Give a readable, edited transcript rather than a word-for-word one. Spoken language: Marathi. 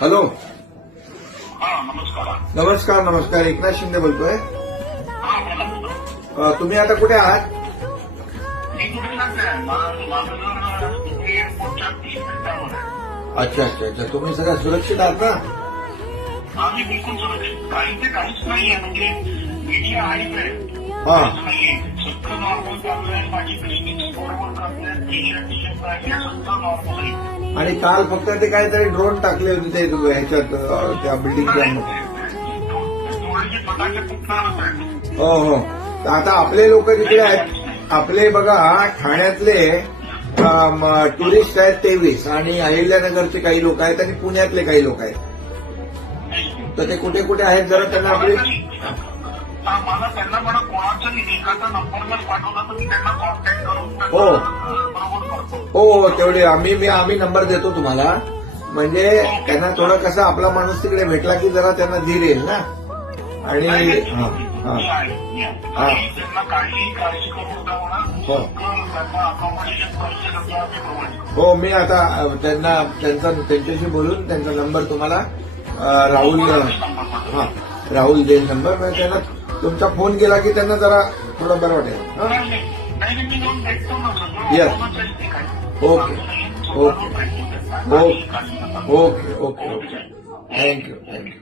हॅलो. नमस्कार. नमस्कार नमस्कार. एकनाथ शिंदे बोलतोय. तुम्ही आता कुठे आहात? मी कुठे सांगते माझं एअरपोर्टच्या 30 मिनिटामध्ये. अच्छा अच्छा अच्छा. तुम्ही सगळ्या सुरक्षित आहात ना? आम्ही बिलकुल सुरक्षित. काहीच नाहीये म्हणजे मीडिया आहेच आहे. हा. नाहीये सगळं नॉर्मल चाललंय. माझी क्लिनिक्स बरोबर करते. पीएमटीएम आहे सगळं नॉर्मल आहे. आणि काल फक्त ते काहीतरी ड्रोन टाकले होते ते ह्याच्यात त्या बिल्डिंगच्या. थोडेसे फटाके फुटणारच आहेत. हो हो. तर आता आपले लोक तिकडे आहेत. आपले बघा ठाण्यातले टुरिस्ट आहेत 23 आणि अहिल्यानगरचे काही लोक आहेत आणि पुण्यातले काही लोक आहेत. तर ते कुठे कुठे आहेत जरा त्यांना आपली मला त्यांना म्हणा कोणाचा एखादा नंबर जर पाठवला तर मी त्यांना कॉन्टॅक्ट करून हो बरोबर करतो. हो तेवढे आम्ही नंबर देतो तुम्हाला. म्हणजे त्यांना थोडं कसं आपला माणूस तिकडे भेटला की जरा त्यांना धीर येईल ना. आणि त्यांना काही काळजी करू नका म्हणा. हो त्यांना अकॉमोडेशन पाहिजे सगळं आम्ही प्रोव्हाइड. हो. मी आता त्यांच्याशी बोलून त्यांचा नंबर तुम्हाला राहुल देईल नंबर. म्हणजे त्यांना तुमचा फोन केला की त्यांना जरा थोडं बरं वाटेल. मी जाऊन भेटतो ना Yes. सगळं. Okay okay okay okay okay. Thank you thank you.